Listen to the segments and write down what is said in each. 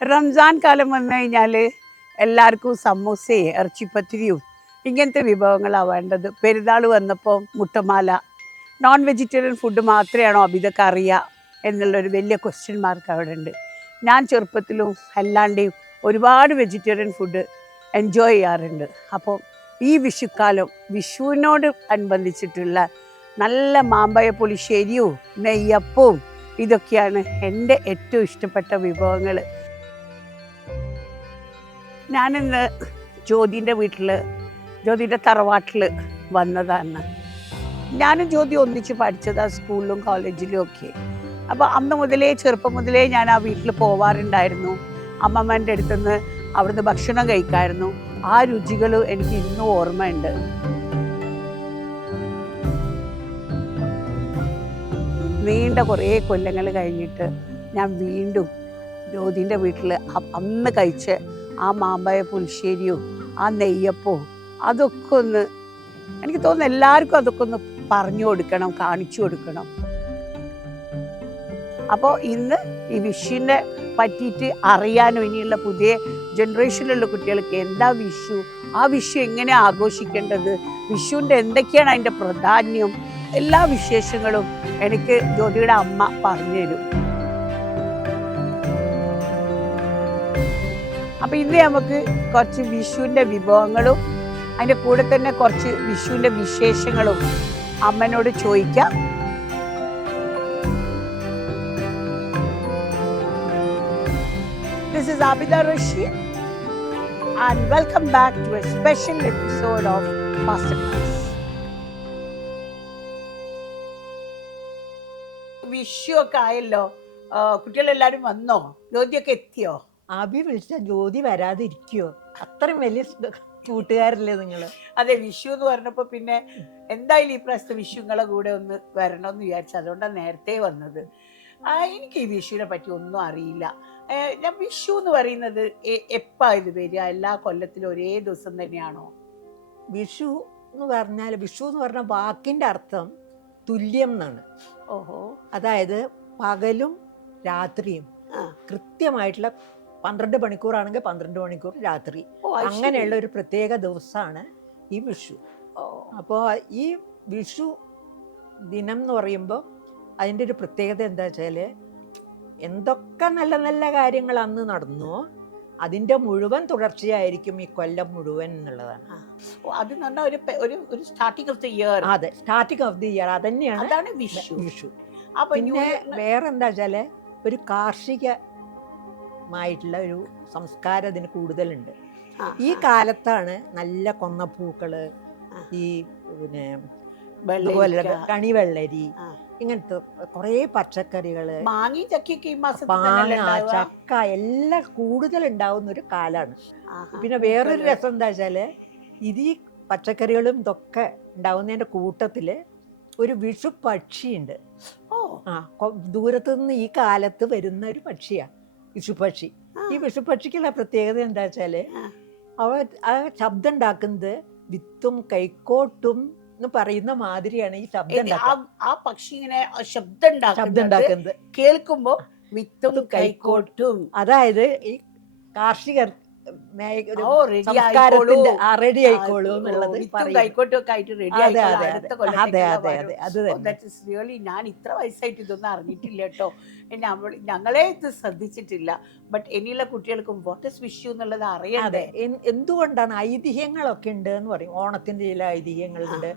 റംസാൻ കാലം വന്നു കഴിഞ്ഞാൽ എല്ലാവർക്കും സമൂസയും ഇറച്ചിപ്പത്തിരിയും ഇങ്ങനത്തെ വിഭവങ്ങളാണ് വേണ്ടത്. പെരുന്നാൾ വന്നപ്പോൾ മുട്ടമാല, നോൺ വെജിറ്റേറിയൻ ഫുഡ് മാത്രമാണോ അഭിതൊക്കെ അറിയുക എന്നുള്ളൊരു വലിയ ക്വസ്റ്റ്യൻ മാർക്ക് അവിടെ ഉണ്ട്. ഞാൻ ചെറുപ്പത്തിലും അല്ലാണ്ടെയും ഒരുപാട് വെജിറ്റേറിയൻ ഫുഡ് എൻജോയ് ചെയ്യാറുണ്ട്. അപ്പോൾ ഈ വിഷുക്കാലം വിഷുവിനോട് അനുബന്ധിച്ചിട്ടുള്ള നല്ല മാമ്പഴ പുളിശ്ശേരിയും നെയ്യപ്പവും ഇതൊക്കെയാണ് എൻ്റെ ഏറ്റവും ഇഷ്ടപ്പെട്ട വിഭവങ്ങൾ. ഞാനിന്ന് ജ്യോതിൻ്റെ വീട്ടിൽ, ജ്യോതിൻ്റെ തറവാട്ടിൽ വന്നതാണ്. ഞാനും ജ്യോതി ഒന്നിച്ച് പഠിച്ചതാണ് സ്കൂളിലും കോളേജിലും ഒക്കെ. അപ്പോൾ അന്ന് മുതലേ, ചെറുപ്പം മുതലേ ഞാൻ ആ വീട്ടിൽ പോവാറുണ്ടായിരുന്നു. അമ്മമ്മേൻ്റെ അടുത്തുനിന്ന് അവിടുന്ന് ഭക്ഷണം കഴിക്കായിരുന്നു. ആ രുചികൾ എനിക്ക് ഇന്നും ഓർമ്മയുണ്ട്. നീണ്ട കുറേ കൊല്ലങ്ങൾ കഴിഞ്ഞിട്ട് ഞാൻ വീണ്ടും ജ്യോതിൻ്റെ വീട്ടിൽ അന്ന് കഴിച്ച ആ മാമ്പഴ പുളിശ്ശേരിയും ആ നെയ്യപ്പവും അതൊക്കെ ഒന്ന്, എനിക്ക് തോന്നുന്നു എല്ലാവർക്കും അതൊക്കെ ഒന്ന് പറഞ്ഞു കൊടുക്കണം, കാണിച്ചു കൊടുക്കണം. അപ്പോൾ ഇന്ന് ഈ വിഷുവിനെ പറ്റിയിട്ട് അറിയാനും ഇനിയുള്ള പുതിയ ജനറേഷനിലുള്ള കുട്ടികൾക്ക് എന്താ വിഷു, ആ വിഷു എങ്ങനെ ആഘോഷിക്കേണ്ടത്, വിഷുവിൻ്റെ എന്തൊക്കെയാണ് അതിൻ്റെ പ്രാധാന്യം, എല്ലാ വിശേഷങ്ങളും എനിക്ക് ജ്യോതിയുടെ അമ്മ പറഞ്ഞു തരും. അപ്പം ഇന്ന് നമുക്ക് കുറച്ച് വിഷുവിൻ്റെ വിഭവങ്ങളും അതിൻ്റെ കൂടെ തന്നെ കുറച്ച് വിഷുവിൻ്റെ വിശേഷങ്ങളും അമ്മനോട് ചോദിക്കാം. This is Abida Rashid and welcome back to a special episode of Masterclass. Vishu ഒക്കെ ആയല്ലോ, കുട്ടികളെല്ലാവരും വന്നോ? ജ്യോതിയൊക്കെ എത്തിയോ? അഭി വിളിച്ച ജ്യോതി വരാതിരിക്കോ? അത്രയും വലിയ കൂട്ടുകാരല്ലേ നിങ്ങള്? അതെ, വിഷു എന്ന് പറഞ്ഞപ്പോൾ പിന്നെ എന്തായാലും ഈ പ്രാവശ്യത്തെ വിഷുങ്ങളെ കൂടെ ഒന്ന് വരണമെന്ന് വിചാരിച്ചു. അതുകൊണ്ടാണ് നേരത്തെ വന്നത്. എനിക്ക് ഈ വിഷുവിനെ പറ്റി ഒന്നും അറിയില്ല. ഞാൻ വിഷു എന്ന് പറയുന്നത് എപ്പാ ഇത് വരിക? എല്ലാ കൊല്ലത്തിലും ഒരേ ദിവസം തന്നെയാണോ? വിഷു എന്ന് പറഞ്ഞ വാക്കിന്റെ അർത്ഥം തുല്യം എന്നാണ്. ഓഹോ. അതായത് പകലും രാത്രിയും കൃത്യമായിട്ടുള്ള 12 മണിക്കൂറാണെങ്കിൽ 12 മണിക്കൂർ രാത്രി, അങ്ങനെയുള്ള ഒരു പ്രത്യേക ദിവസമാണ് ഈ വിഷു. അപ്പോൾ ഈ വിഷു ദിനം എന്ന് പറയുമ്പോൾ അതിൻ്റെ ഒരു പ്രത്യേകത എന്താ വെച്ചാൽ, എന്തൊക്കെ നല്ല നല്ല കാര്യങ്ങൾ അന്ന് നടന്നോ അതിൻ്റെ മുഴുവൻ തുടർച്ചയായിരിക്കും ഈ കൊല്ലം മുഴുവൻ എന്നുള്ളതാണ്. ഒരു സ്റ്റാർട്ടിംഗ് ഓഫ് ദി ഇയർ. അതെ, സ്റ്റാർട്ടിംഗ് ഓഫ് ദി ഇയർ അതന്നെയാണ് വിഷു. പിന്നെ വേറെ എന്താ വെച്ചാൽ ഒരു കാർഷികമായിട്ടുള്ള ഒരു സംസ്കാരം ഇതിന് കൂടുതലുണ്ട്. ഈ കാലത്താണ് നല്ല കൊന്നപ്പൂക്കള്, ഈ പിന്നെ കണിവെള്ളരി, ഇങ്ങനത്തെ കുറേ പച്ചക്കറികള്, മാങ്ങ ചക്ക എല്ലാം കൂടുതൽ ഉണ്ടാവുന്ന ഒരു കാലാണ്. പിന്നെ വേറൊരു രസം എന്താ വെച്ചാല്, ഇത് ഈ പച്ചക്കറികളും ഇതൊക്കെ ഉണ്ടാവുന്നതിന്റെ കൂട്ടത്തില് ഒരു വിഷു പക്ഷിയുണ്ട്. ദൂരത്തു നിന്ന് ഈ കാലത്ത് വരുന്ന ഒരു പക്ഷിയാ വിഷുപക്ഷി. ഈ വിഷുപക്ഷിക്കുള്ള പ്രത്യേകത എന്താ വെച്ചാല്, ആ ശബ്ദം ഉണ്ടാക്കുന്നത് വിത്തും കൈക്കോട്ടും എന്ന് പറയുന്ന മാതിരിയാണ് ഈ ശബ്ദം. ആ പക്ഷി ഇങ്ങനെ ശബ്ദം ഉണ്ടാക്കുന്നത് കേൾക്കുമ്പോ വിത്തും കൈക്കോട്ടും, അതായത് ഈ കാർഷിക സംസ്കാരത്തിന്റെ റെഡി ആയിക്കോളൂ എന്നുള്ളത്. ഞാൻ ഇത്ര വയസ്സായിട്ട് ഇതൊന്നും അറിഞ്ഞിട്ടില്ല കേട്ടോ. ഞങ്ങളെ ഇത് ശ്രദ്ധിച്ചിട്ടില്ല. ബട്ട് ഇനിയുള്ള കുട്ടികൾക്കും വാട്ട് ഇസ് വിഷു എന്നുള്ളത് അറിയണ്ടേ? എന്തുകൊണ്ടാണ് ഐതിഹ്യങ്ങളൊക്കെ ഉണ്ട് എന്ന് പറയും. ഓണത്തിന്റെ ചില ഐതിഹ്യങ്ങളുണ്ട്,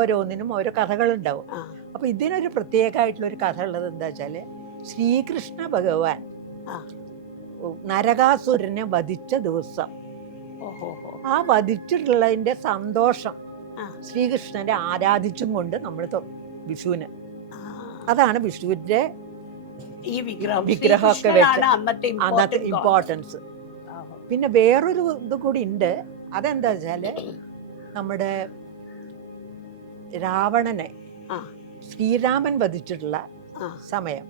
ഓരോന്നിനും ഓരോ കഥകളുണ്ടാവും. അപ്പൊ ഇതിനൊരു പ്രത്യേകമായിട്ടുള്ള ഒരു കഥ ഉള്ളത് എന്താ വെച്ചാല്, ശ്രീകൃഷ്ണ ഭഗവാൻ നരകാസുരനെ വധിച്ച ദിവസം, ആ വധിച്ചിട്ടുള്ളതിന്റെ സന്തോഷം ശ്രീകൃഷ്ണനെ ആരാധിച്ചും കൊണ്ട് നമ്മൾ വിഷുവിന്, അതാണ് വിഷുവിന്റെ ഈ വിഗ്രഹമൊക്കെ വെച്ച് അന്നത്തെ ഇമ്പോർട്ടൻസ്. പിന്നെ വേറൊരു ഇത് കൂടി ഉണ്ട്. അതെന്താ വെച്ചാല്, നമ്മുടെ രാവണനെ ശ്രീരാമൻ വധിച്ചിട്ടുള്ള സമയം.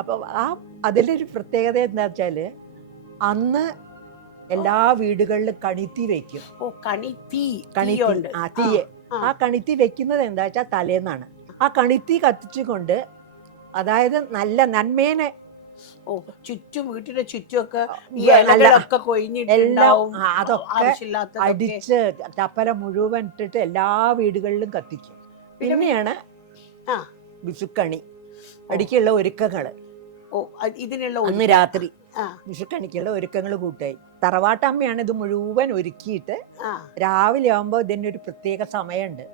അപ്പൊ അതിലൊരു പ്രത്യേകത എന്താ വെച്ചാല്, അന്ന് എല്ലാ വീടുകളിലും കണിത്തി വെക്കും. തീയെ ആ കണിത്തി വെക്കുന്നത് എന്താ വെച്ചാൽ തലേന്നാണ്. ആ കണിത്തി കത്തിച്ചുകൊണ്ട്, അതായത് നല്ല നന്മേനെ ഓ, ചുറ്റും വീട്ടിന്റെ ചുറ്റുമൊക്കെ ഈ നല്ല ഇലകളൊക്കെ എല്ലാം കൊഴിഞ്ഞിട്ടുണ്ടാവും, അതൊക്കെ ആവശ്യമില്ലാത്തതൊക്കെ. അടിച്ച് ചപ്പല മുഴുവൻ ഇട്ടിട്ട് എല്ലാ വീടുകളിലും കത്തിക്കും. പിന്നെ പിന്നെയാണ് ആ വിഷുക്കണി അടിക്കുള്ള ഒരുക്കങ്ങൾ. ഓ, ഇതിനുള്ള അന്ന് രാത്രി ആ വിഷുക്കണിക്കുള്ള ഒരുക്കങ്ങൾ കൂട്ടായി. തറവാട്ടമ്മയാണ് ഇത് മുഴുവൻ ഒരുക്കിയിട്ട് ആ രാവിലെ ആകുമ്പോൾ ഇതിൻ്റെ ഒരു പ്രത്യേക സമയമുണ്ട്.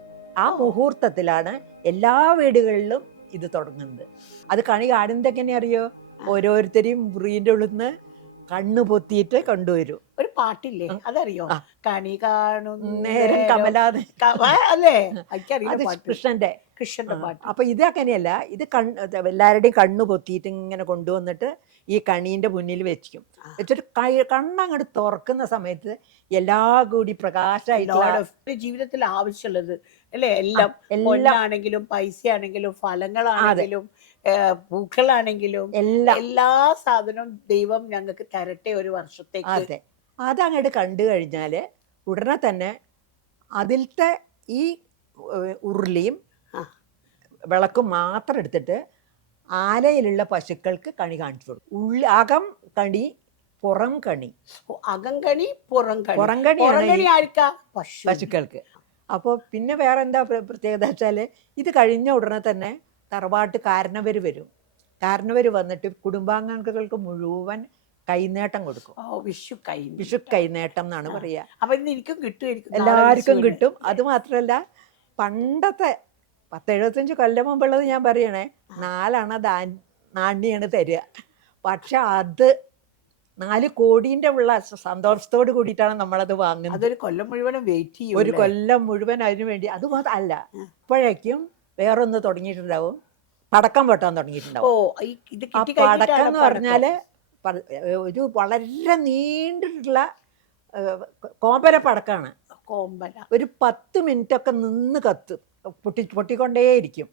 ആ മുഹൂർത്തത്തിലാണ് എല്ലാ വീടുകളിലും ഇത് തുടങ്ങുന്നത്. അത് കണി കാണുന്നത് എങ്ങനെ അറിയോ? ഓരോരുത്തരെയും മുറിൻ്റെ ഉള്ളിൽ നിന്ന് കണ്ണു പൊത്തിയിട്ട് കൊണ്ടുവരും. ഒരു പാട്ടില്ലേ, അതറിയോ? കണി കാണും നേരം കമലാതെ അല്ലേ? അത് എനിക്കറിയില്ല പാട്ട്. കൃഷ്ണന്റെ പാട്ട്. അപ്പൊ ഇത് അങ്ങനെയല്ല. ഇത് എല്ലാവരുടെയും കണ്ണു പൊത്തിയിട്ട് ഇങ്ങനെ കൊണ്ടുവന്നിട്ട് ഈ കണീന്റെ മുന്നിൽ വെച്ചിക്കും. വെച്ചിട്ട് കണ്ണങ്ങോട്ട് തുറക്കുന്ന സമയത്ത് എല്ലാ കൂടി പ്രകാശമായിട്ട് ജീവിതത്തിൽ ആവശ്യമുള്ളത് അല്ലേ, എല്ലാം പൊന്നാണെങ്കിലും പൈസയാണെങ്കിലും ഫലങ്ങളാണെങ്കിലും പൂക്കളാണെങ്കിലും എല്ലാ സാധനവും ദൈവം ഞങ്ങൾക്ക് തരട്ടെ ഒരു വർഷത്തേക്ക്. അതെ, അതങ്ങോട്ട് കണ്ടു കഴിഞ്ഞാല് ഉടനെ തന്നെ അതിലത്തെ ഈ ഉരുളിയും വിളക്കും മാത്രം എടുത്തിട്ട് ആലയിലുള്ള പശുക്കൾക്ക് കണി കാണിച്ചു കൊടുക്കും. അകം കണി, പുറം കണി. അകം കണി, പുറം കണി ആർക്കാ? പശുക്കൾക്ക്. അപ്പോൾ പിന്നെ വേറെ എന്താ പ്രത്യേകത വെച്ചാൽ ഇത് കഴിഞ്ഞ ഉടനെ തന്നെ തറവാട്ട് കാരണവർ വരും. കാരണവർ വന്നിട്ട് കുടുംബാംഗങ്ങൾക്ക് മുഴുവൻ കൈനേട്ടം കൊടുക്കും. വിഷു കൈനേട്ടം എന്നാണ് പറയുക. അപ്പൊ എനിക്കും കിട്ടുമായിരിക്കും, എല്ലാവർക്കും കിട്ടും. അത് മാത്രമല്ല, പണ്ടത്തെ 10-75 കൊല്ലം മുമ്പുള്ളത് ഞാൻ പറയണേ, 4 നാണ്യാണ് തരിക. പക്ഷെ അത് 4 കോടീൻ്റെ ഉള്ള സന്തോഷത്തോട് കൂടിയിട്ടാണ് നമ്മളത് വാങ്ങുന്നത്. അതൊരു കൊല്ലം മുഴുവനും വെയിറ്റ് ചെയ്യും, ഒരു കൊല്ലം മുഴുവൻ അതിനു വേണ്ടി. അത് അല്ല, ഇപ്പോഴേക്കും വേറൊന്ന് തുടങ്ങിയിട്ടുണ്ടാവും, പടക്കം പൊട്ടാൻ തുടങ്ങിയിട്ടുണ്ടാവും. ആ പടക്കം എന്ന് പറഞ്ഞാല് ഒരു വളരെ നീണ്ടിട്ടുള്ള കോമ്പര പടക്കാണ്. ഒരു 10 മിനിറ്റൊക്കെ നിന്ന് കത്തും, പൊട്ടിക്കൊണ്ടേയിരിക്കും.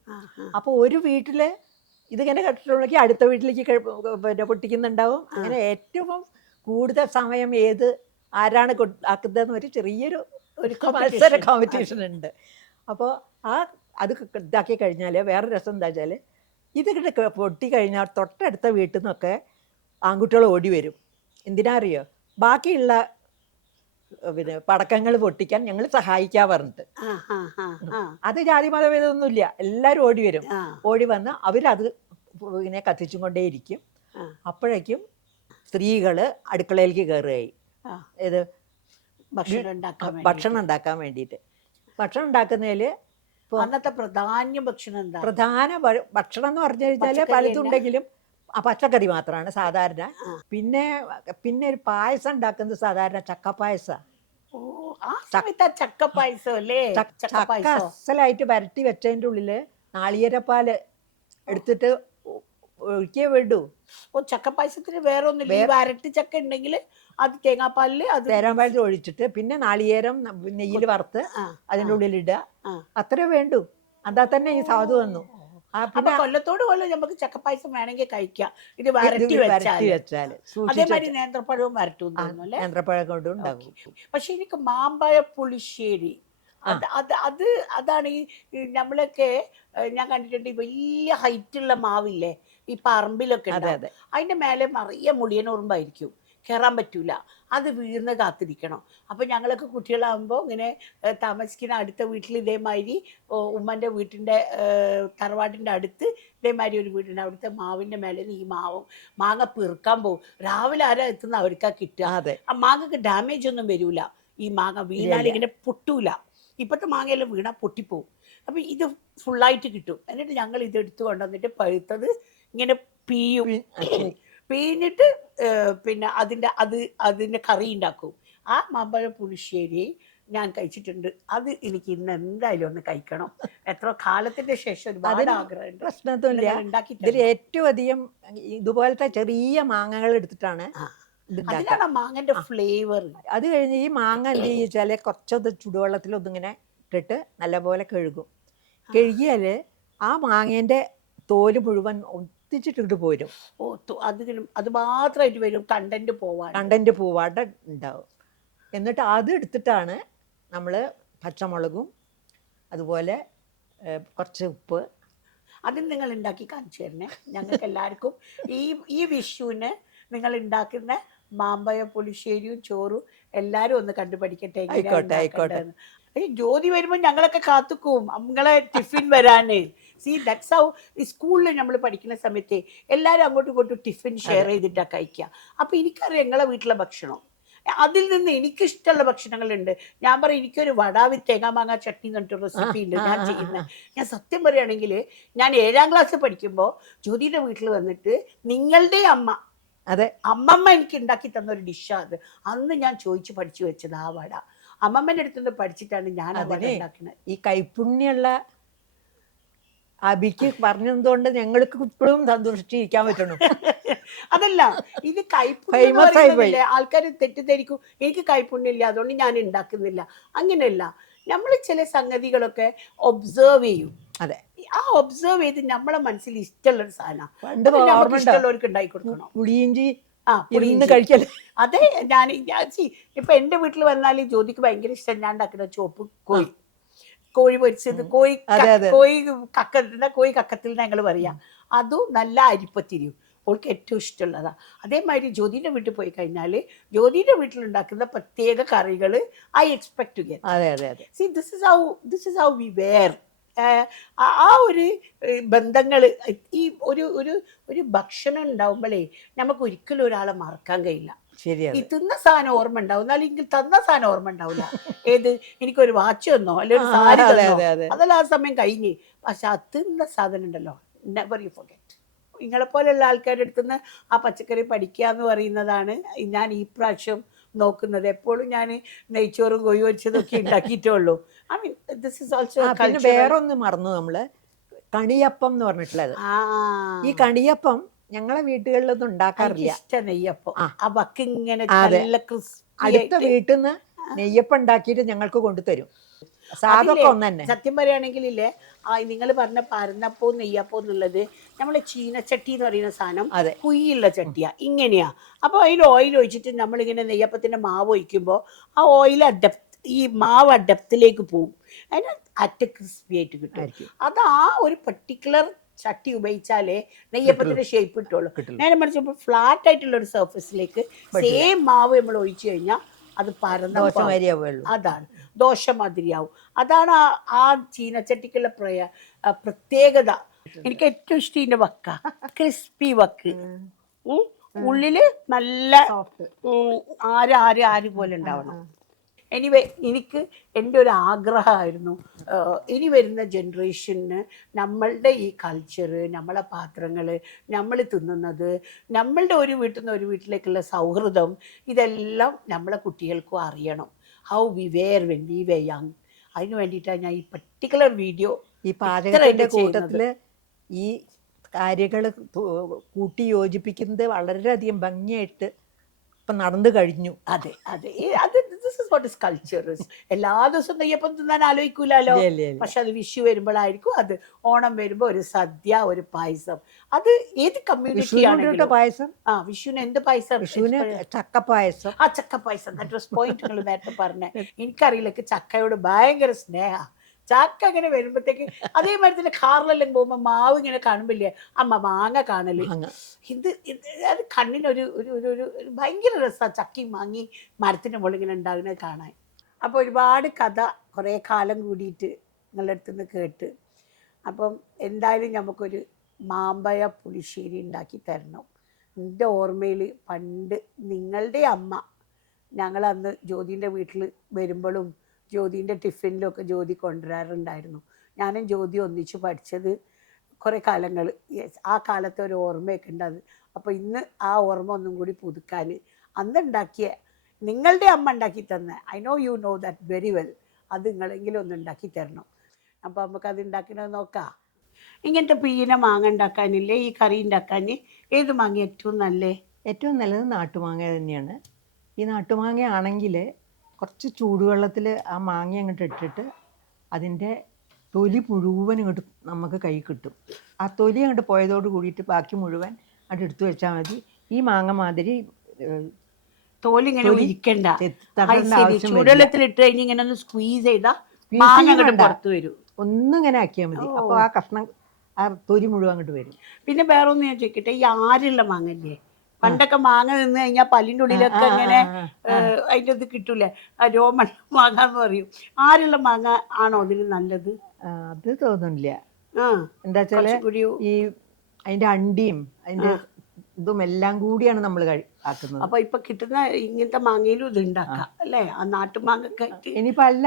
അപ്പോൾ ഒരു വീട്ടില് ഇതിങ്ങനെ കെട്ടിട്ടുണ്ടെങ്കിൽ അടുത്ത വീട്ടിലേക്ക് പൊട്ടിക്കുന്നുണ്ടാവും. അങ്ങനെ ഏറ്റവും കൂടുതൽ സമയം ആരാണ് ആക്കുന്നതെന്ന് ഒരു ചെറിയൊരു മത്സര കോമ്പറ്റീഷൻ ഉണ്ട്. അപ്പോൾ അത് ഇതാക്കി കഴിഞ്ഞാൽ വേറെ രസം എന്താ വെച്ചാൽ, ഇത് പൊട്ടിക്കഴിഞ്ഞാൽ തൊട്ടടുത്ത വീട്ടിൽ നിന്നൊക്കെ ആൺകുട്ടികൾ ഓടി വരും. എന്തിനാ അറിയോ? ബാക്കിയുള്ള പടക്കങ്ങൾ പൊട്ടിക്കാൻ ഞങ്ങൾ സഹായിക്കാൻ പറഞ്ഞിട്ട്. അത് ജാതി മതഭേദമൊന്നുമില്ല, എല്ലാവരും ഓടി വരും. ഓടി വന്ന് അവരത് ഇങ്ങനെ കത്തിച്ചും കൊണ്ടേയിരിക്കും. അപ്പോഴേക്കും സ്ത്രീകള് അടുക്കളയിലേക്ക് കയറുകയായി. ഇത് ഭക്ഷണം ഉണ്ടാക്കാൻ വേണ്ടിയിട്ട്. ഭക്ഷണം ഉണ്ടാക്കുന്നതിൽ അന്നത്തെ പ്രധാന ഭക്ഷണം എന്ന് പറഞ്ഞു കഴിഞ്ഞാൽ പലതുണ്ടെങ്കിലും പച്ചക്കറി മാത്രമാണ് സാധാരണ. പിന്നെ ഒരു പായസം ഉണ്ടാക്കുന്നത് സാധാരണ ചക്കപ്പായസ. ചക്ക അസലായിട്ട് വരട്ടി വെച്ചതിൻ്റെ ഉള്ളില് നാളികേരപ്പാല് എടുത്തിട്ട് ഒഴിക്കേ വേണ്ടു. ചക്കപ്പായസത്തിന് വേറെ ഒന്നുമില്ല, വരട്ടി ചക്ക ഉണ്ടെങ്കിൽ അത് തേങ്ങാപ്പാലിൽ ഒഴിച്ചിട്ട് പിന്നെ നാളികേരം നെയ്യിൽ വറുത്ത് അതിൻ്റെ ഉള്ളിലിടുക, അത്രേ വേണ്ടു. എന്താ തന്നെ ഈ സാധു വന്നു. പിന്നെ കൊല്ലത്തോട് കൊല്ലം നമുക്ക് ചക്കപ്പായസം വേണമെങ്കിൽ കഴിക്കാം. ഇത് വരട്ടി വെച്ചാല് അതേമാതിരി നേന്ത്രപ്പഴവും വരട്ടും, നേന്ത്രപ്പഴം കൊണ്ടും ഉണ്ടാകും. പക്ഷെ എനിക്ക് മാമ്പഴ പുളിശ്ശേരി അതാണ് ഈ നമ്മളൊക്കെ ഞാൻ കണ്ടിട്ടുണ്ട്. വലിയ ഹൈറ്റുള്ള മാവില്ലേ ഈ പറമ്പിലൊക്കെ, അതിന്റെ മേലെ നിറയെ മുളിയനുറുമ്പായിരിക്കും, കയറാൻ പറ്റൂല, അത് വീഴുന്ന കാത്തിരിക്കണം. അപ്പം ഞങ്ങളൊക്കെ കുട്ടികളാകുമ്പോൾ ഇങ്ങനെ താമസിക്കുന്ന അടുത്ത വീട്ടിൽ ഇതേമാതിരി ഉമ്മൻ്റെ വീട്ടിൻ്റെ തറവാട്ടിൻ്റെ അടുത്ത് ഇതേമാതിരി ഒരു വീടുണ്ട്. അവിടുത്തെ മാവിൻ്റെ മേലെ ഈ മാങ്ങ പെറുക്കാൻ പോകും. രാവിലെ ആരാ എത്തുന്ന അവർക്കാ കിട്ടുക. ആ മാങ്ങക്ക് ഡാമേജ് ഒന്നും വരില്ല. ഈ മാങ്ങ വീണാൽ ഇങ്ങനെ പൊട്ടൂല. ഇപ്പോഴത്തെ മാങ്ങയെല്ലാം വീണാൽ പൊട്ടിപ്പോവും. അപ്പം ഇത് ഫുള്ളായിട്ട് കിട്ടും. എന്നിട്ട് ഞങ്ങൾ ഇതെടുത്ത് കൊണ്ടുവന്നിട്ട് പഴുത്തത് ഇങ്ങനെ പിഴിഞ്ഞിട്ട് പിന്നെ അതിൻ്റെ കറി ഉണ്ടാക്കും. ആ മാമ്പഴ പുളിശ്ശേരി ഞാൻ കഴിച്ചിട്ടുണ്ട്. അത് എനിക്ക് ഇന്ന് എന്തായാലും ഒന്ന് കഴിക്കണം. എത്ര കാലത്തിന്റെ ശേഷം ഒരുപാട് ആഗ്രഹമുണ്ട്. പ്രശ്നത്തില്ല. ഇതിൽ ഏറ്റവും അധികം ഇതുപോലത്തെ ചെറിയ മാങ്ങകൾ എടുത്തിട്ടാണ് മാങ്ങന്റെ ഫ്ലേവർ. അത് കഴിഞ്ഞ് ഈ മാങ്ങ എന്ത് ചെയ്യിച്ചാല് കുറച്ചത് ചുടുവെള്ളത്തിൽ ഒന്നിങ്ങനെ ഇട്ടിട്ട് നല്ലപോലെ കഴുകും. കഴുകിയാല് ആ മാങ്ങേന്റെ തോല് മുഴുവൻ ഒത്തിച്ചിട്ടിട്ട് പോരും. അത് മാത്രമായിട്ട് വരും, കണ്ടന്റ് പോവാണ്ട് ഉണ്ടാവും. എന്നിട്ട് അത് എടുത്തിട്ടാണ് നമ്മൾ പച്ചമുളകും അതുപോലെ കുറച്ച് ഉപ്പ് അത് നിങ്ങൾ ഉണ്ടാക്കി കാണിച്ചു തരണേ ഞങ്ങൾക്ക് എല്ലാവർക്കും. ഈ ഈ വിഷുവിന് നിങ്ങൾ ഉണ്ടാക്കുന്ന മാമ്പഴ പുളിശ്ശേരിയും ചോറും എല്ലാരും ഒന്ന് കണ്ടുപഠിക്കട്ടെ എങ്ങനെയാ ആയിക്കോട്ടെ, ആയിക്കോട്ടെ. ഉണ്ടാക്കേണ്ടതെന്ന്. ജ്യോതി വരുമ്പോൾ ഞങ്ങളൊക്കെ കാത്തുക്കും നിങ്ങളെ ടിഫിൻ വരാന്. സി ദാറ്റ്സ് ഹൗ സ്കൂളിൽ നമ്മൾ പഠിക്കുന്ന സമയത്ത് എല്ലാവരും അങ്ങോട്ടും ഇങ്ങോട്ടും ടിഫിൻ ഷെയർ ചെയ്തിട്ടാണ് കഴിക്കുക. അപ്പൊ എനിക്കറിയാം നിങ്ങളെ വീട്ടിലെ ഭക്ഷണം. അതിൽ നിന്ന് എനിക്കിഷ്ടമുള്ള ഭക്ഷണങ്ങളുണ്ട്. ഞാൻ പറയും എനിക്കൊരു വട വിത്ത് തേങ്ങാ മാങ്ങ ചട്നി എന്ന് പറഞ്ഞിട്ട് റെസിപ്പി ഉണ്ട് ഞാൻ ചെയ്യുന്നത്. ഞാൻ സത്യം പറയുകയാണെങ്കിൽ ഞാൻ 7ാം ക്ലാസ് പഠിക്കുമ്പോൾ ജ്യോതിയുടെ വീട്ടിൽ വന്നിട്ട് നിങ്ങളുടെ അമ്മ, അതെ, അമ്മമ്മ എനിക്ക് ഉണ്ടാക്കി തന്ന ഒരു ഡിഷാ അത്. അന്ന് ഞാൻ ചോദിച്ചു പഠിച്ചു വെച്ചത് ആ വട. അമ്മമ്മന്റെ അടുത്തുനിന്ന് പഠിച്ചിട്ടാണ് ഞാൻ ആ വട ഉണ്ടാക്കുന്നത്. ഈ കൈപ്പുണ്യുള്ള അബിക്ക് പറഞ്ഞതുകൊണ്ട് ഞങ്ങൾക്ക് ഇപ്പോഴും സന്തോഷിച്ചിരിക്കാൻ പറ്റണം. അതല്ല, ഇത് കൈപ്പുണ്യം ആൾക്കാർ തെറ്റിദ്ധരിക്കും എനിക്ക് കൈപ്പുണ്യമില്ല അതുകൊണ്ട് ഞാൻ ഉണ്ടാക്കുന്നില്ല. അങ്ങനെയല്ല, നമ്മൾ ചില സംഗതികളൊക്കെ ഒബ്സർവ് ചെയ്യും. അതെ, ആ ഒബ്സർവ് ചെയ്ത് നമ്മളെ മനസ്സിൽ ഇഷ്ടമുള്ള ഒരു സാധനം ഇഷ്ടമുള്ളവർക്ക് ഉണ്ടാക്കി കൊടുക്കണം. പുളിയിഞ്ചി കഴിക്കല്. അതെ, ഞാൻ ഇപ്പൊ എന്റെ വീട്ടിൽ വന്നാൽ ജ്യോതിക്ക് ഭയങ്കര ഇഷ്ടം ഞാൻ ഉണ്ടാക്കുന്ന ചോപ്പ് കോഴി പൊരിച്ചത്, കോഴി കക്കത്തിൽ ഞങ്ങൾ പറയാം. അതും നല്ല അരിപ്പത്തിരിയും അവൾക്ക് ഏറ്റവും ഇഷ്ടമുള്ളതാ. അതേമാതിരി ജ്യോതിന്റെ വീട്ടിൽ പോയി കഴിഞ്ഞാൽ ജ്യോതിന്റെ വീട്ടിലുണ്ടാക്കുന്ന പ്രത്യേക കറികൾ I expect to get. See this is how we wear. ആ ഒരു ബന്ധങ്ങൾ ഈ ഒരു ഭക്ഷണം ഉണ്ടാവുമ്പോഴേ നമുക്ക് ഒരിക്കലും ഒരാളെ മറക്കാൻ കഴിയില്ല. ഈ തിന്ന സാധനം ഓർമ്മ ഉണ്ടാവും, അല്ലെങ്കിൽ തന്ന സാധനം ഓർമ്മ ഉണ്ടാവില്ല. ഏത് എനിക്കൊരു വാച്ച് തന്നോ അല്ലെങ്കിൽ ഒരു സാരി തന്നോ അതെല്ലാം ആ സമയം കഴിഞ്ഞ്. പക്ഷെ ആ തിന്ന സാധനം ഉണ്ടല്ലോ, നെവർ യു ഫോർഗെറ്റ്. നിങ്ങളെ പോലെയുള്ള ആൾക്കാരുടെ അടുത്തുനിന്ന് ആ പച്ചക്കറി പഠിക്കുക എന്ന് പറയുന്നതാണ് ഞാൻ ഈ പ്രാവശ്യം നോക്കുന്നത്. എപ്പോഴും ഞാൻ നെയ്ച്ചോറും കൊയ്യ് വെച്ചതൊക്കെ ഉണ്ടാക്കിയിട്ടേ ഉള്ളൂ. I mean this is also. പിന്നെ വേറൊന്ന് മറന്നു നമ്മള്, കണിയപ്പം എന്ന് പറഞ്ഞിട്ടുള്ളത്. ഈ കണിയപ്പം ഞങ്ങളെ വീട്ടുകളിലൊന്നും ഉണ്ടാക്കാറില്ല. നെയ്യപ്പം ഇങ്ങനെ അടുത്ത വീട്ടിൽ നിന്ന് നെയ്യപ്പം ഉണ്ടാക്കിയിട്ട് ഞങ്ങൾക്ക് കൊണ്ടുതരും. സാധൊക്കെ ഒന്ന് തന്നെ. സത്യം പറയുകയാണെങ്കിലേ നിങ്ങൾ പറഞ്ഞ പരന്നപ്പവും നെയ്യപ്പവും എന്നുള്ളത് നമ്മളെ ചീനച്ചട്ടി എന്ന് പറയുന്ന സാധനം കുയ്യുള്ള ചട്ടിയാ, ഇങ്ങനെയാ. അപ്പോൾ അതിൽ ഓയിൽ ഒഴിച്ചിട്ട് നമ്മളിങ്ങനെ നെയ്യപ്പത്തിന്റെ മാവ് ഒഴിക്കുമ്പോൾ ആ ഓയിൽ ഈ മാവ് ഡെപ്തിലേക്ക് പോവും, അതിന് അറ്റ ക്രിസ്പി ആയിട്ട് കിട്ടും. അത് ആ ഒരു പർട്ടിക്കുലർ ചട്ടി ഉപയോഗിച്ചാലേ നെയ്യപ്പത്തിന്റെ ഷേപ്പ് കിട്ടുള്ളൂ. നേരെ മറിച്ച് ഫ്ലാറ്റ് ആയിട്ടുള്ള ഒരു സർഫസിലേക്ക് സെയിം മാവ് നമ്മൾ ഒഴിച്ചു കഴിഞ്ഞാൽ അത് പരന്ന അതാണ് ദോശ മാതിരിയാവും. അതാണ് ആ ചീനച്ചട്ടിക്കുള്ള പ്രത്യേകത. എനിക്ക് ഏറ്റവും ഇഷ്ടം ഇതിന്റെ വക്ക, ക്രിസ്പി വക്ക്, ഉള്ളില് നല്ല ആര് പോലെ ഉണ്ടാവണം. എനിവേ, എനിക്ക് എൻ്റെ ഒരു ആഗ്രഹമായിരുന്നു ഇനി വരുന്ന ജനറേഷന് നമ്മളുടെ ഈ കൾച്ചറ്, നമ്മളെ പാത്രങ്ങൾ, നമ്മൾ തിന്നുന്നത്, നമ്മളുടെ ഒരു വീട്ടിൽ നിന്ന് ഒരു വീട്ടിലേക്കുള്ള സൗഹൃദം, ഇതെല്ലാം നമ്മളെ കുട്ടികൾക്കും അറിയണം. How we wear when we വെ യങ്. അതിന് വേണ്ടിയിട്ടാണ് ഞാൻ ഈ പർട്ടിക്കുലർ വീഡിയോ ഈ പാചകത്തിൻ്റെ കൂട്ടത്തിൽ ഈ കാര്യങ്ങൾ കൂട്ടി യോജിപ്പിക്കുന്നത് വളരെയധികം ഭംഗിയായിട്ട് ഇപ്പം നടന്നു കഴിഞ്ഞു. അതെ അതെ, അത് this is what is culture. എല്ലാ ദിവസവും നെയ്യപ്പം തിന്നാൻ ആലോചിക്കൂലോ, പക്ഷെ അത് വിഷു വരുമ്പോഴായിരിക്കും, അത് ഓണം വരുമ്പോൾ ഒരു സദ്യ, ഒരു പായസം. അത് ഏത് കമ്മ്യൂണിറ്റി ആണെങ്കിലും പായസം. വിഷുവിന് എന്ത് പായസം? വിഷുവിന് ചക്കപ്പായസം. ചക്കപ്പായസം, ദാറ്റ് വാസ് പോയിന്റ് നിങ്ങൾ നേരത്തെ പറഞ്ഞ. എനിക്കറിയില്ല, ചക്കയോട് ഭയങ്കര സ്നേഹ. ചക്ക അങ്ങനെ വരുമ്പോഴത്തേക്ക് അതേമാതിരി തന്നെ കാറിലെല്ലാം പോകുമ്പോൾ മാവ് ഇങ്ങനെ കാണുമ്പില്ലേ, അമ്മ മാങ്ങ കാണല്, ഇത് അത് കണ്ണിനൊരു ഒരു ഭയങ്കര രസമാണ്. ചക്കയും മാങ്ങി മരത്തിൻ്റെ മുകളിൽ ഇങ്ങനെ ഉണ്ടാകുന്നത് കാണാൻ. അപ്പോൾ ഒരുപാട് കഥ കുറേ കാലം കൂടിയിട്ട് നിങ്ങളുടെ അടുത്ത് നിന്ന് കേട്ട്, അപ്പം എന്തായാലും നമുക്കൊരു മാമ്പഴ പുളിശ്ശേരി ഉണ്ടാക്കി തരണം. എൻ്റെ ഓർമ്മയിൽ പണ്ട് നിങ്ങളുടെ അമ്മ ഞങ്ങളന്ന് ജ്യോതിൻ്റെ വീട്ടിൽ വരുമ്പോഴും ജ്യോതിൻ്റെ ടിഫിനിലൊക്കെ ജ്യോതി കൊണ്ടുവരാറുണ്ടായിരുന്നു. ഞാനും ജ്യോതി ഒന്നിച്ച് പഠിച്ചത് കുറേ കാലങ്ങൾ. ആ കാലത്തെ ഒരു ഓർമ്മയൊക്കെ ഉണ്ട്. അപ്പോൾ ഇന്ന് ആ ഓർമ്മ ഒന്നും കൂടി പുതുക്കാൻ അന്ന് ഉണ്ടാക്കിയ നിങ്ങളുടെ അമ്മ ഉണ്ടാക്കി തന്നെ, I know you know that very well, അത് നിങ്ങളെങ്കിലും ഒന്ന് ഉണ്ടാക്കി തരണം. അപ്പോൾ നമുക്കത് ഉണ്ടാക്കുന്നത് നോക്കാം. ഇങ്ങനത്തെ പീന മാങ്ങ ഉണ്ടാക്കാനില്ലേ, ഈ കറി ഉണ്ടാക്കാൻ ഏത് മാങ്ങ ഏറ്റവും നല്ലത്? ഏറ്റവും നല്ലത് നാട്ടുമാങ്ങ തന്നെയാണ്. ഈ നാട്ടുമാങ്ങ ആണെങ്കിൽ കുറച്ച് ചൂടുവെള്ളത്തിൽ ആ മാങ്ങ അങ്ങോട്ട് ഇട്ടിട്ട് അതിൻ്റെ തൊലി മുഴുവൻ ഇങ്ങോട്ട് നമുക്ക് കൈ കിട്ടും. ആ തൊലി അങ്ങോട്ട് പോയതോട് കൂടിയിട്ട് ബാക്കി മുഴുവൻ അത് എടുത്തു വെച്ചാൽ മതി. ഈ മാങ്ങ മാതിരി തോലി ഇങ്ങനെ ഇരിക്കണ്ട, ചൂടുവെള്ളത്തിലിട്ട് കഴിഞ്ഞ് ഇങ്ങനെ ഒന്ന് സ്ക്വീസ് ചെയ്താൽ മാങ്ങ പുറത്ത് വരും. ഒന്നും ഇങ്ങനെ ആക്കിയാൽ മതി. അപ്പോൾ ആ കഷ്ണം ആ തൊലി മുഴുവൻ അങ്ങോട്ട് വരും. പിന്നെ വേറെ ഒന്ന് ഞാൻ ചോദിക്കട്ടെ, ഈ ആരുള്ള മാങ്ങല്ലേ, പണ്ടൊക്കെ മാങ്ങ നിന്ന് കഴിഞ്ഞാൽ പല്ലിൻ്റെ ഉള്ളിലൊക്കെ ഇങ്ങനെ അതിൻ്റെ ഇത് കിട്ടൂലേ, രോമൺ മാങ്ങ എന്ന് പറയും. ആരുള്ള മാങ്ങ ആണോ അതിന് നല്ലത്? അത് തോന്നുന്നില്ല. ആ, എന്താ വെച്ചാല് കുറച്ചുകൂടി ഈ അതിന്റെ അണ്ടിയും അതിന്റെ ഇതും എല്ലാം കൂടിയാണ് നമ്മൾ ആക്കുന്നത്. അപ്പൊ ഇപ്പൊ കിട്ടുന്ന ഇങ്ങനത്തെ മാങ്ങയിലും ഇത് ഉണ്ടാക്കാം അല്ലേ, ആ നാട്ടുമാങ്ങൊക്കെ. ഇനിയിപ്പോ അല്ല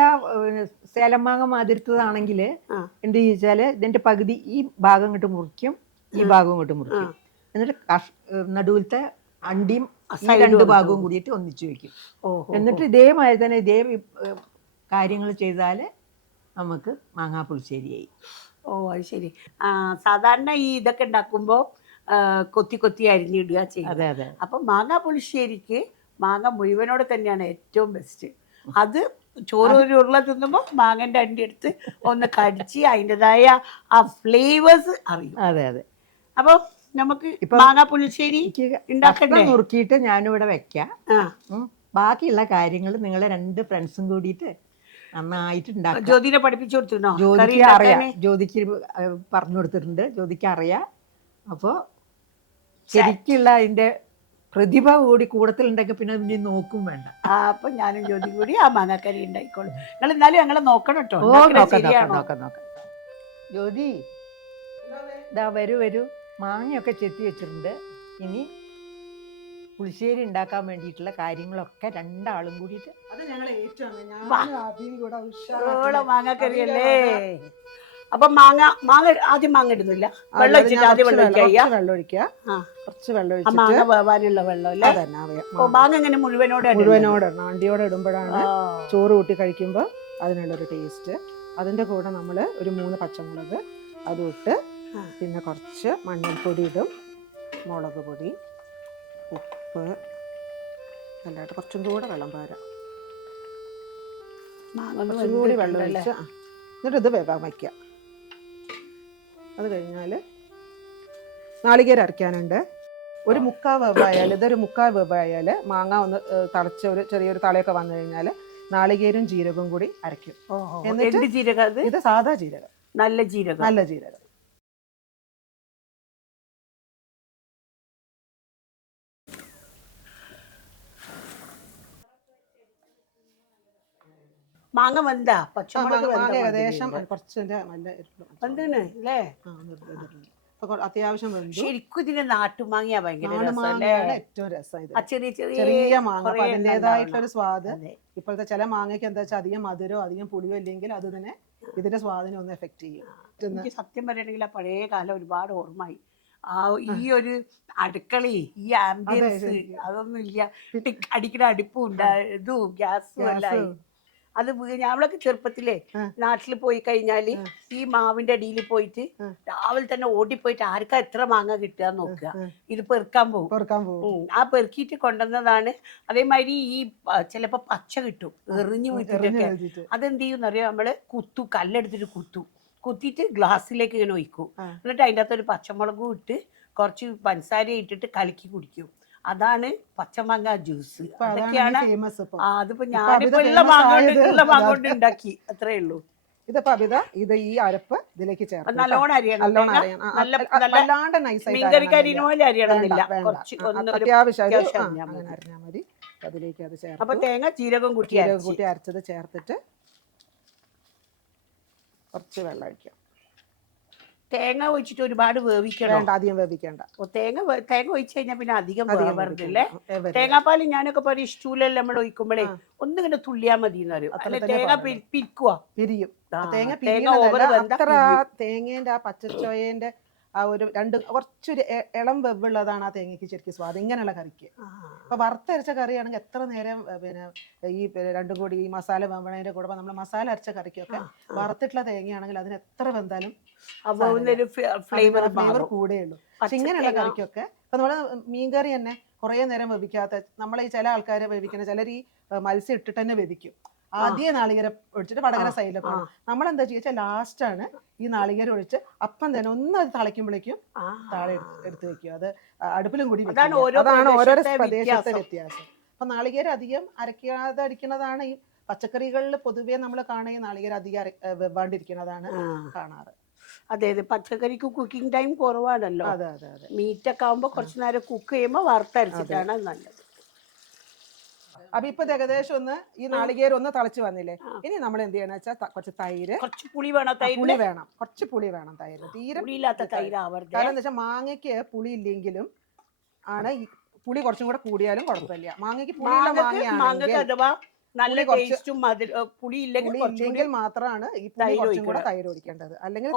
സേലം മാങ്ങ മാതിരത്തതാണെങ്കിൽ എന്ത് ചോദിച്ചാല് ഇതിന്റെ പകുതി ഈ ഭാഗം ഇങ്ങോട്ട് മുറിക്കും, ഈ ഭാഗം ഇങ്ങോട്ട് മുറിക്കും, എന്നിട്ട് നടുവിലത്തെ അണ്ടിയും ഈ രണ്ട് ഭാഗവും കൂടിയിട്ട് ഒന്നിച്ചു വെക്കും. എന്നിട്ട് ഇതേമാതിരി തന്നെ ഇതേ കാര്യങ്ങൾ ചെയ്താൽ നമുക്ക് മാങ്ങാ പുളിശ്ശേരിയായി. ഓ അത് ശരി. സാധാരണ ഈ ഇതൊക്കെ ഉണ്ടാക്കുമ്പോൾ കൊത്തി കൊത്തി അരിഞ്ഞിടുക ചെയ്യും. അതെ അതെ. അപ്പം മാങ്ങാ പുളിശ്ശേരിക്ക് മാങ്ങ മുഴുവനോടെ തന്നെയാണ് ഏറ്റവും ബെസ്റ്റ്. അത് ചോറ് ഒരു ഉരുള തിന്നുമ്പോൾ മാങ്ങൻ്റെ അണ്ടി എടുത്ത് ഒന്ന് കടിച്ച് അതിൻ്റെതായ ആ ഫ്ലേവേഴ്സ് അറിയും. അതെ അതെ. അപ്പം നമുക്ക് മാങ്ങാ പുളിശ്ശേരി ഉണ്ടാക്കണ്ടേ? നുറുക്കിയിട്ട് ഞാനിവിടെ വെക്കാം. ബാക്കിയുള്ള കാര്യങ്ങൾ നിങ്ങളെ 2 ഫ്രണ്ട്സും കൂടിയിട്ട് നന്നായിട്ട് ഉണ്ടാക്കാം. ജ്യോതിനെ പഠിപ്പിച്ചു കൊടുത്തിരുന്നോ? ജ്യോതിക്ക് അറിയാം, ജ്യോതിക്ക് പറഞ്ഞു കൊടുത്തിട്ടുണ്ട്, ജ്യോതിക്ക് അറിയാം. അപ്പോൾ ശരിക്കുള്ള അതിന്റെ പ്രതിഭ കൂടി കൂടത്തിലുണ്ടെങ്കിൽ പിന്നെ അതിനെ നോക്കും വേണ്ട. അപ്പൊ ഞാനും ജ്യോതി കൂടി ആ മാങ്ങാക്കറി ഉണ്ടായിക്കോളും. നിങ്ങൾ എന്നാലും ഞങ്ങളെ നോക്കണം കേട്ടോ. നോക്കാം. ജ്യോതി ഇതാ വരൂ, മാങ്ങയൊക്കെ ചെത്തി വെച്ചിട്ടുണ്ട്. ഇനി പുളിശ്ശേരി ഉണ്ടാക്കാൻ വേണ്ടിയിട്ടുള്ള കാര്യങ്ങളൊക്കെ 2 ആളും കൂടിയിട്ട് മാങ്ങാക്കറി അല്ലേ. അപ്പൊ മാങ്ങ ആദ്യം മാങ്ങ ഇടുന്നില്ല, വെള്ളം ഒഴിച്ചിട്ട് ആദ്യം വെള്ളം ഒഴിക്കുക. കുറച്ച് വെള്ളം മാങ്ങ വേവാനുള്ള വെള്ളം അല്ലേ? മാങ്ങ ഇങ്ങനെ മുഴുവനോടെ അണ്ടിയോടെ ഇടുമ്പോഴാണ് ചോറ് കൂട്ടി കഴിക്കുമ്പോൾ അതിനുള്ളൊരു ടേസ്റ്റ്. അതിൻ്റെ കൂടെ നമ്മൾ ഒരു 3 പച്ചമുളക് അതും ഇട്ട്, പിന്നെ കുറച്ച് മഞ്ഞൾപ്പൊടി ഇടും, മുളക് പൊടി, ഉപ്പ് എല്ലായിട്ട് കുറച്ചും കൂടെ വെള്ളം പാരാം. കുറച്ചും കൂടി വെള്ളം ഒഴിച്ച് എന്നിട്ട് ഇത് വേവാൻ വയ്ക്കുക. അത് കഴിഞ്ഞാൽ നാളികേരം അരയ്ക്കാനുണ്ട്. ഒരു 3/4 വേവായാൽ, ഇതൊരു 3/4 വേവായാൽ മാങ്ങ ഒന്ന് തളച്ച് ഒരു ചെറിയൊരു തളയൊക്കെ വന്നു കഴിഞ്ഞാൽ നാളികേരും ജീരകവും കൂടി അരയ്ക്കും. എന്നിട്ട് ജീരകം, ഇത് സാധാ ജീരകം, നല്ല ജീരകം. മാങ്ങ വെന്താ? പച്ചമുളക് ഏകദേശം കുറച്ച് അല്ലേ? അത്യാവശ്യം ശരിക്കും ഇതിന്റെ നാട്ടുമാങ്ങയാ ഭയങ്കര ഏറ്റവും രസം. ചെറിയ ചെറിയ മാങ്ങ അതിൻ്റെതായിട്ടുള്ളൊരു സ്വാദ്. ഇപ്പോഴത്തെ ചില മാങ്ങയ്ക്ക് എന്താ വെച്ചാൽ അധികം മധുരോ അധികം പുളിയോ ഇല്ലെങ്കിൽ അത് തന്നെ ഇതിന്റെ സ്വാദിനെ ഒന്ന് എഫക്ട് ചെയ്യും. എനിക്ക് സത്യം പറയുകയാണെങ്കിൽ ആ പഴയ കാലം ഒരുപാട് ഓർമ്മയായി. ഈ ഒരു അടുക്കളയും ഈ ആംബിയൻസ് അതൊന്നും ഇല്ല. അടിക്കുന്ന അടുപ്പും ഇതും ഗ്യാസും എല്ലാം. അത് ഞമ്മളൊക്കെ ചെറുപ്പത്തിലേ നാട്ടിൽ പോയി കഴിഞ്ഞാല് ഈ മാവിന്റെ അടിയിൽ പോയിട്ട് രാവിലെ തന്നെ ഓടിപ്പോയിട്ട് ആർക്കാ എത്ര മാങ്ങ കിട്ടുക നോക്കുക, ഇത് പെറുക്കാൻ പോകും. ആ പെറുക്കിയിട്ട് കൊണ്ടുവന്നതാണ്. അതേമാതിരി ഈ ചിലപ്പോ പച്ച കിട്ടും എറിഞ്ഞു വീട്ടിട്ടൊക്കെ. അതെന്ത് ചെയ്യുന്നറിയോ, നമ്മള് കല്ലെടുത്തിട്ട് കുത്തിയിട്ട് ഗ്ലാസ്സിലേക്ക് ഇങ്ങനെ ഒഴിക്കും. എന്നിട്ട് അതിൻ്റെ അകത്തൊരു പച്ചമുളകും ഇട്ട് കുറച്ച് പഞ്ചസാര ഇട്ടിട്ട് കലക്കി കുടിക്കും. അതാണ് പച്ചമാങ്ങ ജ്യൂസ്. അതൊക്കെയാണ്. അതിപ്പോ ഞാനിപ്പോ ഉള്ള മാങ്ങ കൊണ്ട് ഉണ്ടാക്കി, അത്രേ ഉള്ളൂ. ഇതിപ്പോ ഇത് ഈ അരപ്പ് ഇതിലേക്ക് ചേർത്ത് നല്ലോണം അരിയണം. മീൻകറിക്ക് അരിയുന്ന പോലെ അരിയണമെന്നില്ല, അത്യാവശ്യം അരിഞ്ഞാൽ മതി. അതിലേക്ക് അത് ചേർത്ത് അപ്പൊ തേങ്ങ ജീരകം കൂട്ടി അരച്ചത് ചേർത്തിട്ട് കുറച്ച് വെള്ളം ഒഴിക്കാം. തേങ്ങ ഒഴിച്ചിട്ട് ഒരുപാട് വേവിക്കണം? അധികം വേവിക്കണ്ട. തേങ്ങ ഒഴിച്ചു കഴിഞ്ഞാൽ പിന്നെ അധികം വേവരുന്നില്ലേ? തേങ്ങാപ്പാൽ ഞാനൊക്കെ പറയും സ്റ്റൂലെല്ലാം നമ്മൾ ഒഴിക്കുമ്പോഴേ ഒന്നിങ്ങനെ തുള്ളിയാ മതി എന്ന് പറയും. അല്ലെ തേങ്ങ പിരിയും. തേങ്ങേന്റെ ആ പച്ചച്ചോയേന്റെ ആ ഒരു കുറച്ചൊരു ഇളം വെവുള്ളതാണ് ആ തേങ്ങയ്ക്ക് ശരിക്കും സ്വാദ് ഇങ്ങനെയുള്ള കറിക്ക്. അപ്പൊ വറുത്തരച്ച കറിയാണെങ്കിൽ എത്ര നേരം പിന്നെ ഈ 2 കൂടി ഈ മസാല വെമ്പണേന്റെ കൂടെ നമ്മൾ മസാല അരച്ച കറിക്കൊക്കെ വറുത്തിട്ടുള്ള തേങ്ങയാണെങ്കിൽ അതിന് എത്ര വെന്താലും ഫ്ലേവർ കൂടെയുള്ളൂ. പക്ഷെ ഇങ്ങനെയുള്ള കറിക്കൊക്കെ ഇപ്പൊ നമ്മള് മീൻകറി തന്നെ കുറെ നേരം വേവിക്കാത്ത, നമ്മളെ ഈ ചില ആൾക്കാരെ വേവിക്കുന്ന ചിലർ ഈ മത്സ്യം ഇട്ടിട്ട് തന്നെ വേവിക്കും. ആദ്യം നാളികേരം ഒഴിച്ചിട്ട് വടകര സൈഡിലൊക്കെ നമ്മളെന്താ ചെയ്യുക, ലാസ്റ്റാണ് ഈ നാളികേരം ഒഴിച്ച് അപ്പം തന്നെ ഒന്ന് അത് തിളയ്ക്കുമ്പോഴേക്കും താളെ എടുത്ത് വെക്കുക. അത് അടുപ്പിലും കൂടി അതാണ് ഓരോരോ പ്രദേശത്തെ വ്യത്യാസം. അപ്പൊ നാളികേരം അധികം അരയ്ക്കാതെ അടിക്കുന്നതാണ് ഈ പച്ചക്കറികളിൽ പൊതുവെ നമ്മൾ കാണുക. നാളികേരം അധികം വെവാണ്ടിരിക്കുന്നതാണ് കാണാറ്. അതെ അതെ, പച്ചക്കറിക്ക് കുക്കിംഗ് ടൈം കുറവാണല്ലോ. അതെ അതെ അതെ. മീറ്റൊക്കെ ആകുമ്പോൾ കുറച്ച് നേരം കുക്ക് ചെയ്യുമ്പോൾ വറുത്തരച്ചിട്ടാണ് നല്ലത്. അപ്പൊ ഇപ്പൊ ഏകദേശം ഒന്ന് ഈ നാളികേരം ഒന്ന് തിളച്ച് വന്നില്ലേ, ഇനി നമ്മൾ എന്ത് ചെയ്യണം വെച്ചാൽ കുറച്ച് തൈര്. കുറച്ച് പുളി വേണം തൈര്. പുളി വേണം, കുറച്ച് പുളി വേണം തൈര്. തീരെ പുളിയില്ലാത്ത തൈരാവരുത്. കാരണം എന്താ വെച്ചാൽ മാങ്ങയ്ക്ക് പുളി ഇല്ലെങ്കിലും ആണ് ഈ പുളി കുറച്ചും കൂടെ കൂടിയാലും കുഴപ്പമില്ല. മാങ്ങയ്ക്ക് പുളിയുള്ള മാങ്ങയാണെങ്കിൽ അഥവാ നല്ല ടേസ്റ്റും പുളി ഇല്ലെങ്കിൽ മാത്രമാണ് ഈ പുളി കുറച്ചും കൂടെ തൈര് ഒഴിക്കേണ്ടത്. അല്ലെങ്കിൽ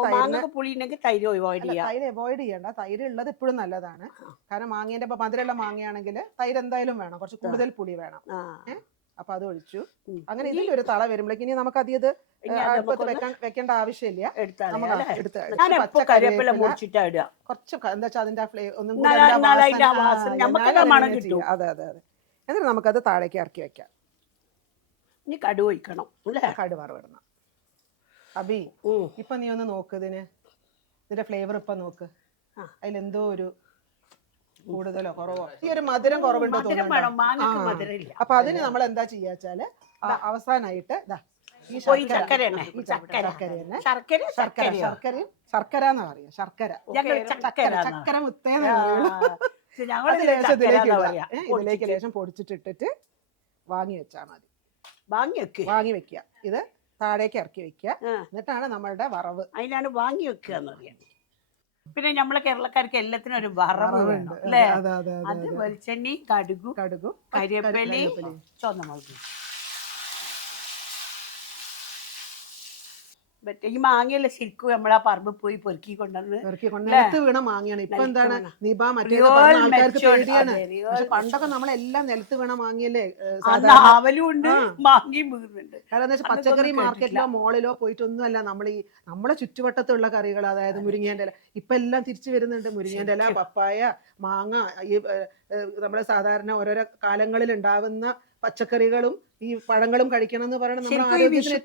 പുളി ഉണ്ടെങ്കിൽ തൈര് അവോയ്ഡ് ചെയ്യാം. തൈര് അവോയ്ഡ് ചെയ്യേണ്ട, തൈര് ഉള്ളത് എപ്പോഴും നല്ലതാണ്. കാരണം മാങ്ങേന്റെ ഇപ്പൊ മധുരമുള്ള മാങ്ങയാണെങ്കിൽ തൈര് എന്തായാലും വേണം, കുറച്ച് കൂടുതൽ പുളി വേണം. അപ്പൊ അത് ഒഴിച്ചു. അങ്ങനെ ഇതിലൊരു തള വരുമ്പോഴേക്കും ഇനി നമുക്ക് അത് വെക്കേണ്ട ആവശ്യമില്ല. കുറച്ച് എന്താ വെച്ചാൽ അതിന്റെ ഒന്നും കൂടെ അതെ അതെ അതെ. എന്നിട്ട് നമുക്കത് താഴേക്ക് ഇറക്കി വെക്കാം. ഇനി കടു ഒഴിക്കണം അല്ലേ? കടു വറവിടണം. അബി ഇപ്പൊ നീ ഒന്ന് നോക്ക്, ഇതിന്റെ ഫ്ലേവർ ഇപ്പൊ നോക്ക്, അതിലെന്തോ ഒരു കൂടുതലോ കുറവോ, ഈ ഒരു മധുരം കുറവുണ്ടോ തോന്നുന്നു. അപ്പൊ അതിന് നമ്മൾ എന്താ ചെയ്യാച്ചാല് അവസാനായിട്ട് ശർക്കര എന്നാ പറയാ, ശർക്കര മുത്തേന്ന് ഇതിലേക്ക് ലേശം പൊടിച്ചിട്ടിട്ട് വാങ്ങി വെച്ചാൽ മതി. വാങ്ങി വെക്കുക. ഇത് താഴേക്ക് ഇറക്കി വെക്കുക. എന്നിട്ടാണ് നമ്മളുടെ വറവ്. അതിനാണ് വാങ്ങി വെക്കുക എന്ന് പറയുന്നത്. പിന്നെ നമ്മളെ കേരളക്കാർക്ക് എല്ലാത്തിനും ഒരു വറവ് വേണം അല്ലേ? അത് വെളിച്ചെണ്ണ, കടുകും കരിവേപ്പിലയും ചുവന്ന മുളകും. ഈ മാങ്ങയല്ല ശരിക്കും നമ്മളാ പറമ്പ് പോയി പെറുക്കി കൊണ്ടുവന്ന് നിലത്ത് വീണ മാങ്ങയാണ്. ഇപ്പൊ എന്താണ് നിപ മറ്റേത് പറഞ്ഞ ആൾക്കാർക്ക് പേടിയാണ്. പക്ഷെ പണ്ടൊക്കെ നമ്മളെല്ലാം നിലത്ത് വീണ മാങ്ങിയല്ലേ. ആവലും ഉണ്ട്, മാങ്ങയും വീഴുന്നുണ്ട്. കാരണം എന്താ വെച്ചാൽ പച്ചക്കറി മാർക്കറ്റിലോ മോളിലോ പോയിട്ടൊന്നുമല്ല നമ്മളെ ചുറ്റുവട്ടത്തുള്ള കറികൾ, അതായത് മുരിങ്ങേന്റെ ഇല. ഇപ്പൊ എല്ലാം തിരിച്ചു വരുന്നുണ്ട്. മുരിങ്ങേന്റെ ഇല, പപ്പായ, മാങ്ങ, ഈ നമ്മള് സാധാരണ ഓരോരോ കാലങ്ങളിൽ ഉണ്ടാവുന്ന പച്ചക്കറികളും ഈ പഴങ്ങളും കഴിക്കണം എന്ന് പറയുന്നത് നമ്മുടെ ആരോഗ്യത്തിന്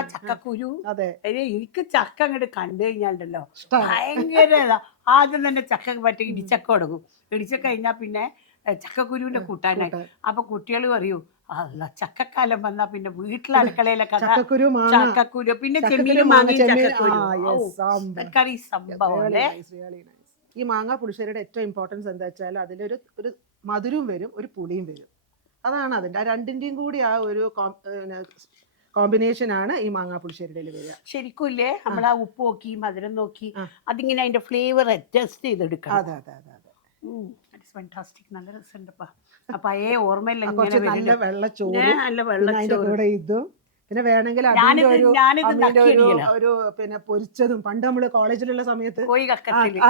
ചക്കക്കുരു. അതെ, എനിക്ക് ചക്ക അങ്ങോട്ട് കണ്ടു കഴിഞ്ഞാലുണ്ടല്ലോ ഭയങ്കര ആദ്യം തന്നെ ചക്ക പറ്റി ഇടിച്ചക്ക തുടങ്ങും. ഇടിച്ചക്ക കഴിഞ്ഞാൽ പിന്നെ ചക്കക്കുരുവിന്റെ കൂട്ടാനായി. അപ്പൊ കുട്ടികൾ പറയൂ, അല്ല ചക്കക്കാലം വന്നാ പിന്നെ വീട്ടിലെ അടുക്കളയിലൊക്കെ ചക്കക്കുരു, പിന്നെ ചെമ്മീനും മാങ്ങയും ചക്കക്കുരു സംഭവം. ഈ മാങ്ങ പുളിശ്ശേരിയുടെ ഏറ്റവും ഇമ്പോർട്ടൻസ് എന്താ വെച്ചാൽ അതിലൊരു മധുരവും വരും, ഒരു പുളിയും വരും. അതാണ് അതിൻ്റെ രണ്ടിൻ്റെയും കൂടി ആ ഒരു കോമ്പിനേഷൻ ആണ് ഈ മാങ്ങാ പുളിശ്ശേരിയുടെ വരിക. ശരിക്കും ഇല്ലേ, നമ്മൾ ആ ഉപ്പ് നോക്കി മധുരം നോക്കി അതിങ്ങനെ അതിന്റെ ഫ്ലേവർ അഡ്ജസ്റ്റ് ചെയ്തെടുക്കാം. അതെ അതെ അതെ അതെ. ഫാന്റാസ്റ്റിക്, നല്ല രസമുണ്ടപ്പാ. അപ്പൊ ഏ ഓർമ്മയില്ല, നല്ല വെള്ളച്ചോറ്, അതിന്റെ കൂടെ ഇതും, പിന്നെ വേണമെങ്കിൽ ഒരു പിന്നെ പൊരിച്ചതും. പണ്ട് നമ്മള് കോളേജിലുള്ള സമയത്ത് കോഴി കക്കത്തിലും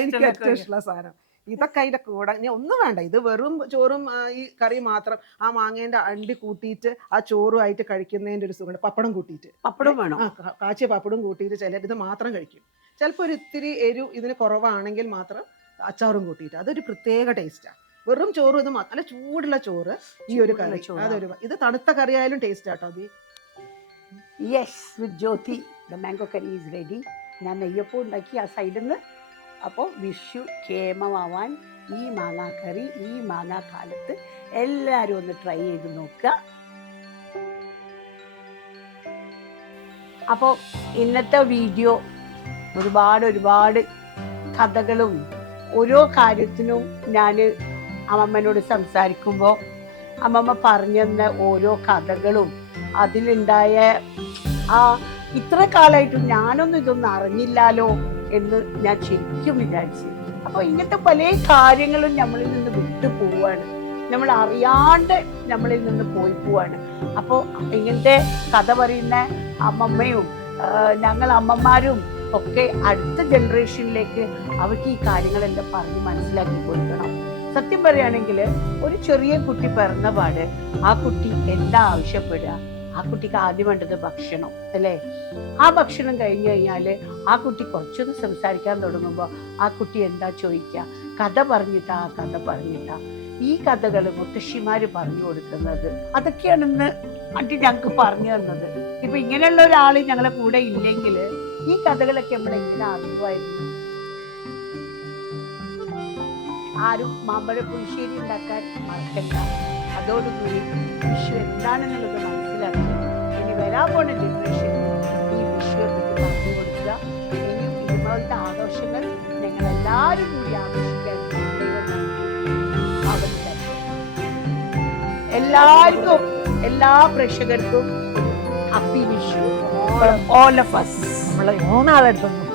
എനിക്ക് ഏറ്റവും ഇഷ്ടമുള്ള സാധനം ഇതൊക്കെ അതിന്റെ കൂടെ. ഞാൻ ഒന്നും വേണ്ട, ഇത് വെറും ചോറും ഈ കറി മാത്രം ആ മാങ്ങേന്റെ അണ്ടി കൂട്ടിയിട്ട് ആ ചോറുമായിട്ട് കഴിക്കുന്നതിന്റെ ഒരു സുഖം. പപ്പടം കൂട്ടിയിട്ട്, പപ്പടം വേണം, കാച്ചിയ പപ്പടം കൂട്ടിയിട്ട് ചിലർ ഇത് മാത്രം കഴിക്കും. ചിലപ്പോൾ ഒരു ഇത്തിരി എരിവ് ഇതിന് കുറവാണെങ്കിൽ മാത്രം അച്ചാറും കൂട്ടിയിട്ട് അതൊരു പ്രത്യേക ടേസ്റ്റാണ്. വെറും ചോറും ഇത് നല്ല ചൂടുള്ള ചോറ്, ഈ ഒരു കറി, അതൊരു ഇത് തണുത്ത കറി ആയാലും ടേസ്റ്റ് ആട്ടോ. അത് yes, with Jyothi the mango curry is ready. ഞാൻ നെയ്യപ്പം ഉണ്ടാക്കി ആ സൈഡിൽ നിന്ന്. അപ്പോൾ വിഷു കേമമാവാൻ ഈ മാങ്ങാക്കറി ഈ മാങ്ങാക്കാലത്ത് എല്ലാവരും ഒന്ന് ട്രൈ ചെയ്ത് നോക്കുക. അപ്പോൾ ഇന്നത്തെ വീഡിയോ ഒരുപാട് കഥകളും ഓരോ കാര്യത്തിനും ഞാൻ അമ്മമ്മനോട് സംസാരിക്കുമ്പോൾ അമ്മമ്മ പറഞ്ഞു തന്ന ഓരോ കഥകളും അതിലുണ്ടായ ഇത്ര കാലമായിട്ടും ഞാനൊന്നും ഇതൊന്നും അറിഞ്ഞില്ലാലോ എന്ന് ഞാൻ ശരിക്കും വിചാരിച്ചു. അപ്പോൾ ഇങ്ങനത്തെ പല കാര്യങ്ങളും നമ്മളിൽ നിന്ന് വിട്ടു പോവാണ്, നമ്മൾ അറിയാണ്ട് നമ്മളിൽ നിന്ന് പോവാണ്. അപ്പോൾ ഇങ്ങനത്തെ കഥ പറയുന്ന അമ്മമ്മയും ഞങ്ങൾ അമ്മമാരും ഒക്കെ അടുത്ത ജനറേഷനിലേക്ക് അവർക്ക് ഈ കാര്യങ്ങളെല്ലാം പറഞ്ഞ് മനസ്സിലാക്കി കൊടുക്കണം. സത്യം പറയുകയാണെങ്കിൽ ഒരു ചെറിയ കുട്ടി പിറന്ന പാട് ആ കുട്ടി എന്താ ആവശ്യപ്പെടുക? ആ കുട്ടിക്ക് ആദ്യം വേണ്ടത് ഭക്ഷണം അല്ലേ? ആ ഭക്ഷണം കഴിഞ്ഞു കഴിഞ്ഞാൽ ആ കുട്ടി കുറച്ചൊന്ന് സംസാരിക്കാൻ തുടങ്ങുമ്പോൾ ആ കുട്ടി എന്താ ചോദിക്കുക? കഥ പറഞ്ഞിട്ടാ ഈ കഥകൾ മുത്തശ്ശിമാർ പറഞ്ഞു കൊടുക്കുന്നത് അതൊക്കെയാണ് ഇന്ന് ആന്റി ഞങ്ങൾക്ക് പറഞ്ഞു തന്നത്. ഇപ്പൊ ഇങ്ങനെയുള്ള ഒരാൾ ഞങ്ങളെ കൂടെ ഇല്ലെങ്കിൽ ഈ കഥകളൊക്കെ നമ്മളെങ്ങനെ അറിയുമായിരുന്നു? ആരും മാമ്പഴ പുളിശ്ശേരി ഉണ്ടാക്കാൻ മറക്കണ്ട. അതോടുകൂടി വിഷു എന്താണെന്നുള്ളത് മനസ്സിലാക്കി ഇനി വരാൻ പോണ ജനറേഷൻ ഈ വിഷുവിനെ പറ്റി പറഞ്ഞു കൊടുക്കുക. ഇനിയും ഇതുപോലത്തെ ആഘോഷങ്ങൾ ഞങ്ങൾ എല്ലാവരും കൂടി ആഘോഷിക്കാൻ ദൈവം ഞങ്ങൾക്ക് അവധി തരട്ടെ. എല്ലാവർക്കും, എല്ലാ പ്രേക്ഷകർക്കും happy Vishu, all of us. നമ്മളെ മൂന്നാളെടുത്തൊന്നും